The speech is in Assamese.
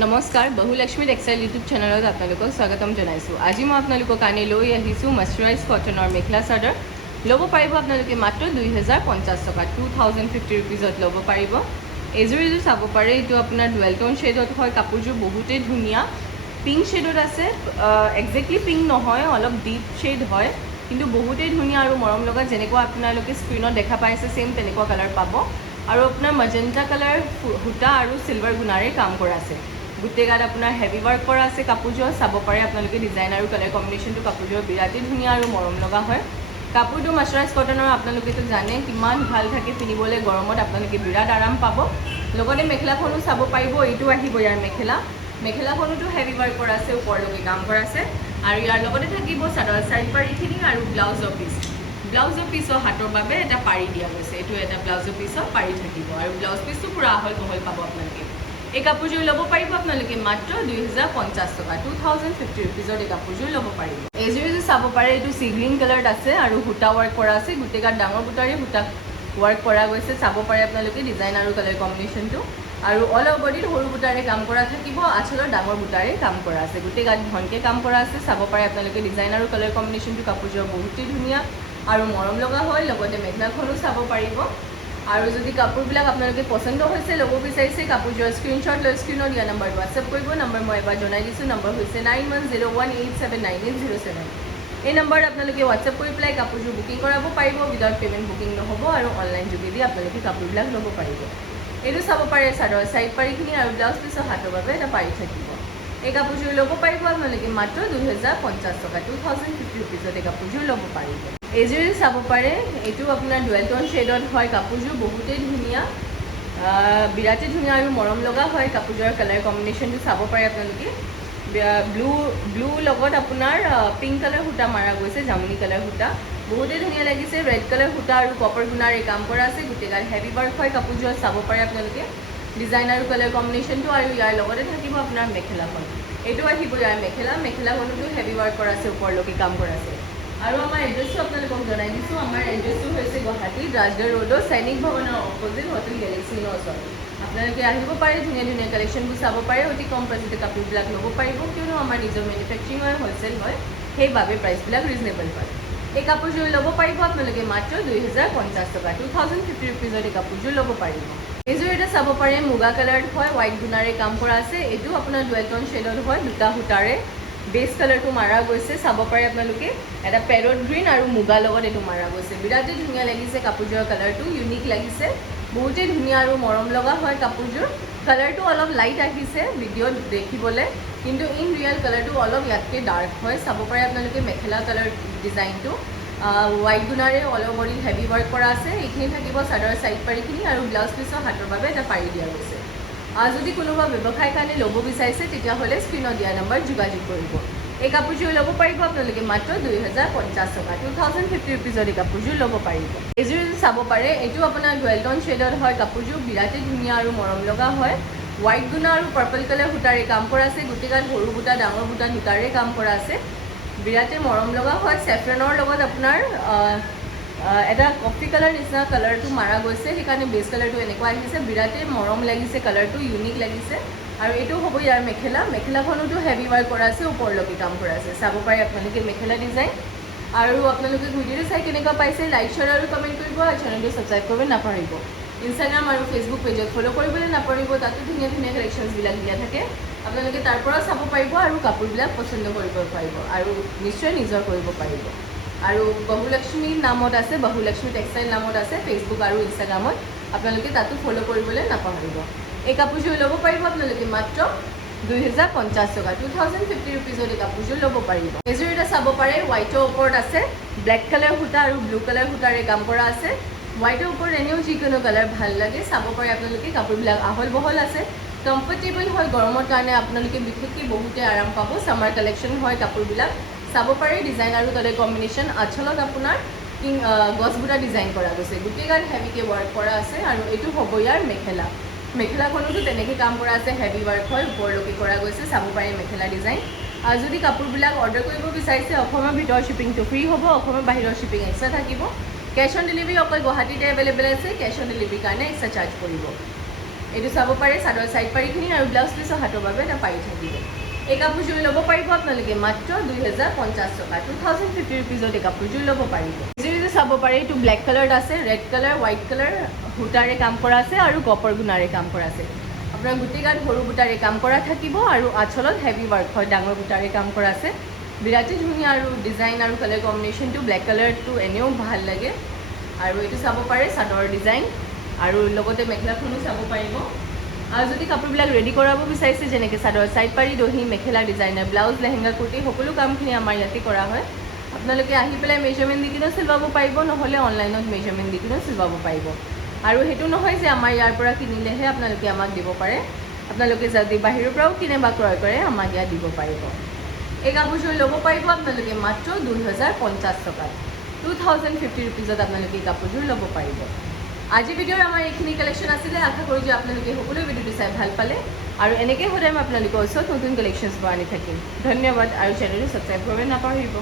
নমস্কাৰ, বহুলক্ষ্মী টেক্সটাইল ইউটিউব চেনেলত আপোনালোকক স্বাগতম জনাইছোঁ। আজি মই আপোনালোকৰ কাৰণে লৈ আহিছোঁ মাৰ্চাৰাইজ কটনৰ মেখেলা চাদৰ। ল'ব পাৰিব আপোনালোকে মাত্ৰ 2050 টকা, 2050 ৰুপিজত ল'ব পাৰিব। এযোৰ চাব পাৰে, এইটো আপোনাৰ ডুৱেল টোন শ্বেডত হয়। কাপোৰযোৰ বহুতেই ধুনীয়া, পিংক শ্বেডত আছে। একজেক্টলি পিংক নহয়, অলপ ডিপ শ্বেড হয়, কিন্তু বহুতেই ধুনীয়া আৰু মৰম লগা। যেনেকুৱা আপোনালোকে স্ক্ৰীণত দেখা পাইছে, ছেইম তেনেকুৱা কালাৰ পাব। আৰু আপোনাৰ মজেণ্টা কালাৰ সূতা আৰু চিলভাৰ গুণাৰে কাম কৰা আছে। গোটেই গাত আপোনাৰ হেভি ৱাৰ্ক কৰা আছে। কাপোৰযোৰ চাব পাৰে আপোনালোকে, ডিজাইন আৰু কালাৰ কম্বিনেশ্যনটো কাপোৰযোৰ বিৰাটেই ধুনীয়া আৰু মৰম লগা হয়। কাপোৰটো মাৰ্চাৰাইজ কটনৰ, আপোনালোকেতো জানে কিমান ভাল থাকে পিন্ধিবলৈ। গৰমত আপোনালোকে বিৰাট আৰাম পাব। লগতে মেখেলাখনো চাব পাৰিব, এইটো আহিব ইয়াৰ মেখেলাখনতো হেভি ৱাৰ্ক কৰা আছে, ওপৰলৈকে কাম কৰা আছে। আৰু ইয়াৰ লগতে থাকিব চাদৰ চাইড পাৰিখিনি আৰু ব্লাউজৰ পিছৰ হাতৰ বাবে এটা পাৰি দিয়া গৈছে। এইটো এটা ব্লাউজৰ পিছৰ পাৰি থাকিব আৰু ব্লাউজ পিচটো পূৰা আহল বহল পাব আপোনালোকে। এই কাপোৰযোৰ ল'ব পাৰিব আপোনালোকে মাত্ৰ 2050 টকা, 2050 ৰুপিজত এই কাপোৰযোৰ ল'ব পাৰিব। এইযোৰ চাব পাৰে, এইটো চি গ্ৰীণ কালাৰত আছে আৰু সূতা ৱাৰ্ক কৰা আছে। গোটেই গাত ডাঙৰ বুটাৰে সূতা ৱাৰ্ক কৰা গৈছে। চাব পাৰে আপোনালোকে ডিজাইন আৰু কালাৰ কম্বিনেশ্যনটো। আৰু অল অভাৰ বডিত সৰু বুটাৰে কাম কৰা থাকিব, আঁচলৰ ডাঙৰ বুটাৰে কাম কৰা আছে। গোটেই গাত ঘনকৈ কাম কৰা আছে। চাব পাৰে আপোনালোকে ডিজাইন আৰু কালাৰ কম্বিনেশ্যনটো কাপোৰযোৰ বহুতেই ধুনীয়া আৰু মৰম লগা হয়। লগতে মেখেলাখনো চাব পাৰিব। আৰু যদি কাপোৰবিলাক আপোনালোকে পচন্দ হৈছে, ল'ব বিচাৰিছে, কাপোৰযোৰৰ স্ক্ৰীণশ্বট লৈ স্ক্ৰীণত দিয়া নাম্বাৰটো হোৱাটছএপ কৰিব। নম্বৰ মই এবাৰ জনাই দিছোঁ, নম্বৰ হৈছে 9101879807। এই নম্বৰত আপোনালোকে হোৱাটছএপ কৰি পেলাই কাপোৰযোৰ বুকিং কৰাব পাৰিব। উইদাউট পে'মেণ্ট বুকিং নহ'ব আৰু অনলাইন যোগেদি আপোনালোকে কাপোৰবিলাক ল'ব পাৰিব। এইটো চাব পাৰে চাদৰ চাইড পাৰিখিনি আৰু ব্লাউজ পিছৰ হাতৰ বাবে এটা পাৰি থাকিব। এই কাপোৰযোৰ ল'ব পাৰিব আপোনালোকে মাত্ৰ 2050 টকা, 2050 ৰুপিজত এই কাপোৰযোৰ ল'ব পাৰিব। এইযোৰ চাব পাৰে, এইটো আপোনাৰ ডুৱেল টোন শ্বেডত হয়। কাপোৰযোৰ বহুতেই ধুনীয়া, বিৰাটেই ধুনীয়া আৰু মৰম লগা হয়। কাপোৰযোৰৰ কালাৰ কম্বিনেশ্যনটো চাব পাৰে আপোনালোকে। ব্লু লগত আপোনাৰ পিংক কালাৰ সূতা মাৰা গৈছে, জামুনী কালাৰ সূতা বহুতেই ধুনীয়া লাগিছে। ৰেড কালাৰ সূতা আৰু কপাৰ গুণাৰ এই কাম কৰা আছে। গোটেই গাত হেভি ৱাৰ্ক হয় কাপোৰযোৰত। চাব পাৰে আপোনালোকে ডিজাইন আৰু কালাৰ কম্বিনেশ্যনটো। আৰু ইয়াৰ লগতে থাকিব আপোনাৰ মেখেলাখন। এইটো আহিব ইয়াৰ মেখেলাখনতো হেভি ৱাৰ্ক কৰা আছে, ওপৰলৈকে কাম কৰা আছে। আৰু আমাৰ এড্ৰেছটো আপোনালোকক জনাই দিছোঁ। আমাৰ এড্ৰেছটো হৈছে গুৱাহাটী ৰাজগড় ৰোডৰ সৈনিক ভৱনৰ অপজিট হোটেল গেলেক্সিৰ ওচৰত। আপোনালোকে আহিব পাৰে, ধুনীয়া ধুনীয়া কালেকশ্যনবোৰ চাব পাৰে। অতি কম প্ৰাইচতে কাপোৰবিলাক ল'ব পাৰিব, কিয়নো আমাৰ নিজৰ মেনুফেকচাৰিং হয়, হ'লচেল হয়, সেইবাবে প্ৰাইচবিলাক ৰিজনেবল হয়। এই কাপোৰযোৰ ল'ব পাৰিব আপোনালোকে মাত্ৰ 2050 টকা, 2050 ৰুপিজত এই কাপোৰযোৰ ল'ব পাৰিব। এইযোৰ এটা চাব পাৰে, মুগা কালাৰত হয়, হোৱাইট গুণাৰে কাম কৰা আছে। এইটো আপোনাৰ ডুৱেল টোন শ্বেডত হয়, দুটা সূতাৰে বেছ কালাৰটো মাৰা গৈছে। চাব পাৰে আপোনালোকে, এটা পেৰট গ্ৰীণ আৰু মুগা লগত এইটো মাৰা গৈছে। বিৰাটেই ধুনীয়া লাগিছে কাপোৰযোৰৰ কালাৰটো, ইউনিক লাগিছে, বহুতেই ধুনীয়া আৰু মৰম লগা হয় কাপোৰযোৰ। কালাৰটো অলপ লাইট আহিছে ভিডিঅ'ত দেখিবলৈ, কিন্তু ইন ৰিয়েল কালাৰটো অলপ ইয়াতকৈ ডাৰ্ক হয়। চাব পাৰে আপোনালোকে মেখেলা কালাৰ ডিজাইনটো হোৱাইট গুণাৰে অল অভাৰ বডিত হেভি ৱাৰ্ক কৰা আছে। এইখিনি থাকিব চাদৰ চাইড পাৰিখিনি আৰু ব্লাউজ পিছৰ হাতৰ বাবে এটা পাৰি দিয়া গৈছে। যদি কোনোবা ব্যৱসায়ৰ কাৰণে ল'ব বিচাৰিছে, তেতিয়াহ'লে স্ক্ৰীণত দিয়া নম্বৰত যোগাযোগ কৰিব। এই কাপোৰযোৰ ল'ব পাৰিব আপোনালোকে মাত্ৰ 2050 টকা, 2050 ৰুপিজত এই কাপোৰযোৰ ল'ব পাৰিব। এইযোৰ চাব পাৰে, এইটো আপোনাৰ ডুৱেল টোন শ্বেডত হয়। কাপোৰযোৰ বিৰাটেই ধুনীয়া আৰু মৰম লগা হয়। হোৱাইট গুণা আৰু পাৰ্পল কালাৰ সূতাৰে কাম কৰা আছে। গোটেই গাত সৰু বুটা ডাঙৰ বুটা দুটাৰে কাম কৰা আছে। বিৰাটেই মৰম লগা হয়। চেফ্ৰনৰ লগত আপোনাৰ এটা কফি কালাৰ নিচিনা কালাৰটো মাৰা গৈছে, সেইকাৰণে বেছ কালাৰটো এনেকুৱা আহিছে। বিৰাটেই মৰম লাগিছে, কালাৰটো ইউনিক লাগিছে। আৰু এইটো হ'ব ইয়াৰ মেখেলাখনতো হেভি ৱাৰ্ক কৰা আছে, ওপৰলৈকে কাম কৰা আছে। চাব পাৰে আপোনালোকে মেখেলা ডিজাইন। আৰু আপোনালোকে ভিডিঅ'টো চাই কেনেকুৱা পাইছে, লাইক শ্বেয়াৰ আৰু কমেণ্ট কৰিব আৰু চেনেলটো ছাবস্ক্ৰাইব কৰিব নাপাহৰিব। ইনষ্টাগ্ৰাম আৰু ফেচবুক পেজত ফ'ল' কৰিবলৈ নাপাহৰিব, তাতো ধুনীয়া ধুনীয়া কালেকশ্যনছবিলাক দিয়া থাকে। আপোনালোকে তাৰ পৰাও চাব পাৰিব আৰু কাপোৰবিলাক পচন্দ কৰিব পাৰিব আৰু নিশ্চয় নিজৰ কৰিব পাৰিব। আৰু বহুলক্ষ্মী নামত আছে, বহুলক্ষ্মী টেক্সটাইল নামত আছে ফেচবুক আৰু ইনষ্টাগ্ৰামত। আপোনালোকে তাতো ফ'ল' কৰিবলৈ নাপাহৰিব। এই কাপোৰযোৰ ল'ব পাৰিব আপোনালোকে মাত্ৰ 2050 টকা, 2050 ৰুপিজত এই কাপোৰযোৰ ল'ব পাৰিব। এইযোৰ এটা চাব পাৰে, হোৱাইটৰ ওপৰত আছে, ব্লেক কালাৰ সূতা আৰু ব্লু কালাৰ সূতাৰে কাম কৰা আছে। হোৱাইটৰ ওপৰত এনেও যিকোনো কালাৰ ভাল লাগে। চাব পাৰে আপোনালোকে কাপোৰবিলাক আহল বহল আছে, কমফৰ্টেবল হয়। গৰমৰ কাৰণে আপোনালোকে বিশেষকৈ বহুতে আৰাম পাব। ছামাৰ কালেকশ্যন হয় কাপোৰবিলাক। চাব পাৰে ডিজাইন আৰু কালাৰ কম্বিনেশ্যন। আঁচলত আপোনাৰ গছ বুটা ডিজাইন কৰা গৈছে। গোটেই গাত হেভিকৈ ৱাৰ্ক কৰা আছে। আৰু এইটো হ'ব ইয়াৰ মেখেলাখনতো তেনেকৈ কাম কৰা আছে, হেভি ৱাৰ্ক হয়, ওপৰলৈকে কৰা গৈছে। চাব পাৰে মেখেলা ডিজাইন। যদি কাপোৰবিলাক অৰ্ডাৰ কৰিব বিচাৰিছে, অসমৰ ভিতৰত শ্বিপিংটো ফ্ৰী হ'ব, অসমৰ বাহিৰৰ শ্বিপিং এক্সট্ৰা থাকিব। কেছ অন ডেলিভাৰী অকল গুৱাহাটীতে এভেইলেবল আছে। কেছ অন ডেলিভাৰীৰ কাৰণে এক্সট্ৰা চাৰ্জ পৰিব। এইটো চাব পাৰে চাদৰ চাইড পাৰিখিনি আৰু ব্লাউজ পিছৰ হাতৰ বাবে এটা পাৰি থাকিব। এই কাপোৰযোৰ ল'ব পাৰিব আপোনালোকে মাত্ৰ 2050 টকা, 2050 ৰুপিজত এই কাপোৰযোৰ ল'ব পাৰিব। যিটো চাব পাৰে এইটো ব্লেক কালাৰত আছে, ৰেড কালাৰ, হোৱাইট কালাৰ সূতাৰে কাম কৰা আছে আৰু কপাৰ গুণাৰে কাম কৰা আছে। আপোনাৰ গোটেই গাত সৰু বুটাৰে কাম কৰা থাকিব আৰু আঁচলত হেভি ৱাৰ্ক হয়, ডাঙৰ বুটাৰে কাম কৰা আছে। বিৰাটেই ধুনীয়া আৰু ডিজাইন আৰু কালাৰ কম্বিনেশ্যনটো ব্লেক কালাৰটো এনেও ভাল লাগে। আৰু এইটো চাব পাৰে চাদৰ ডিজাইন আৰু লগতে মেখেলাখনো চাব পাৰিব। আৰু যদি কাপোৰবিলাক ৰেডি কৰাব বিচাৰিছে যেনেকৈ চাদৰ চাইড পাৰি, দহি, মেখেলা, ডিজাইনাৰ ব্লাউজ, লেহেংগা, কুৰ্তি সকলো কামখিনি আমাৰ ইয়াতে কৰা হয়। আপোনালোকে আহি পেলাই মেজাৰমেণ্ট দি কিনেও চিলাব পাৰিব, নহ'লে অনলাইনত মেজাৰমেণ্ট দি কিনেও চিলাব পাৰিব। আৰু সেইটো নহয় যে আমাৰ ইয়াৰ পৰা কিনিলেহে আপোনালোকে আমাক দিব পাৰে, আপোনালোকে যদি বাহিৰৰ পৰাও কিনে বা ক্ৰয় কৰে আমাক ইয়াত দিব পাৰিব। এই কাপোৰযোৰ ল'ব পাৰিব আপোনালোকে মাত্ৰ 2050 টকাত, 2050 ৰুপিজত আপোনালোকে এই কাপোৰযোৰ ল'ব পাৰিব। আজি ভিডিঅ'ৰ আমাৰ এইখিনি কালেকশ্যন আছিলে। আশা কৰোঁ যে আপোনালোকে সকলো ভিডিঅ'টো চাই ভাল পালে আৰু এনেকৈ সদায় মই আপোনালোকৰ ওচৰত নতুন কালেকশ্যনছ আনি থাকিম। ধন্যবাদ আৰু চেনেলটো ছাবস্ক্ৰাইব কৰিব নাপাহৰিব।